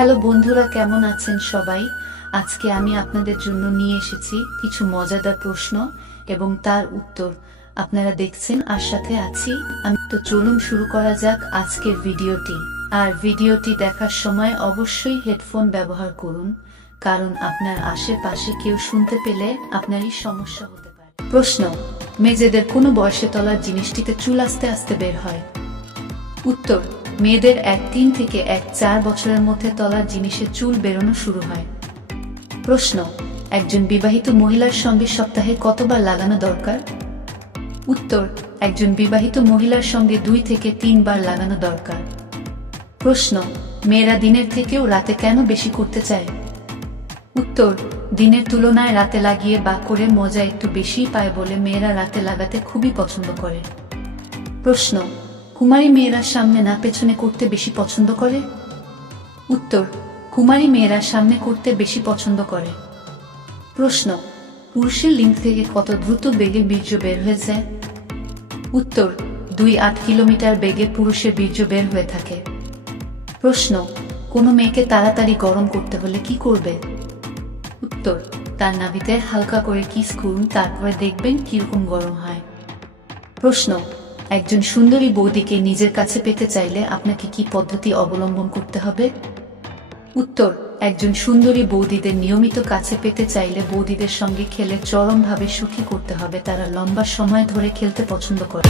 Hello বন্ধুরা, কেমন আছেন সবাই? আজকে আমি আপনাদের জন্য নিয়ে এসেছি কিছু মজাদার প্রশ্ন এবং তার উত্তর। আপনারা দেখছেন আর সাথে আছি আমি। তো চলুন শুরু করা যাক আজকের ভিডিওটি। আর ভিডিওটি দেখার সময় অবশ্যই হেডফোন ব্যবহার করুন, কারণ আপনার আশেপাশে কেউ শুনতে পেলে আপনারই সমস্যা হতে পারে। প্রশ্ন: মেয়েদের কোনো বয়সে তলার জিনিসটিতে চুল আস্তে আস্তে বের হয়? উত্তর: মেয়েদের 3 থেকে 4 বছরের মধ্যে তলার জিনিসে চুল বেরোনো শুরু হয়। প্রশ্ন: একজন বিবাহিত মহিলার সঙ্গে সপ্তাহে কতবার লাগানো দরকার? উত্তর: একজন বিবাহিত মহিলার সঙ্গে 2 থেকে 3 বার লাগানো দরকার। প্রশ্ন: মেয়েরা দিনের থেকেও রাতে কেন বেশি করতে চায়? উত্তর: দিনের তুলনায় রাতে লাগিয়ে বা করে মজা একটু বেশিই পায় বলে মেয়েরা রাতে লাগাতে খুবই পছন্দ করে। প্রশ্ন: কুমারী মেয়েরা সামনে না পেছনে করতে বেশি পছন্দ করে? উত্তর: কুমারী মেয়েরা সামনে করতে বেশি পছন্দ করে। প্রশ্ন: পুরুষের লিঙ্গ থেকে কত দ্রুত বেগে বীর্য বের হয়ে যায়? উত্তর: 2-8 কিলোমিটার বেগে পুরুষের বীর্য বের হয়ে থাকে। প্রশ্ন: কোনো মেয়েকে তাড়াতাড়ি গরম করতে হলে কি করবে? উত্তর: তার নাভিতে হালকা করে কিস করুন, তারপরে দেখবেন কিরকম গরম হয়। প্রশ্ন: একজন সুন্দরী বৌদিকে নিজের কাছে পেতে চাইলে আপনাকে কি পদ্ধতি অবলম্বন করতে হবে? উত্তর: একজন সুন্দরী বৌদিদের নিয়মিত কাছে পেতে চাইলে বৌদিদের সঙ্গে খেলে চরমভাবে সুখী করতে হবে। তারা লম্বা সময় ধরে খেলতে পছন্দ করে।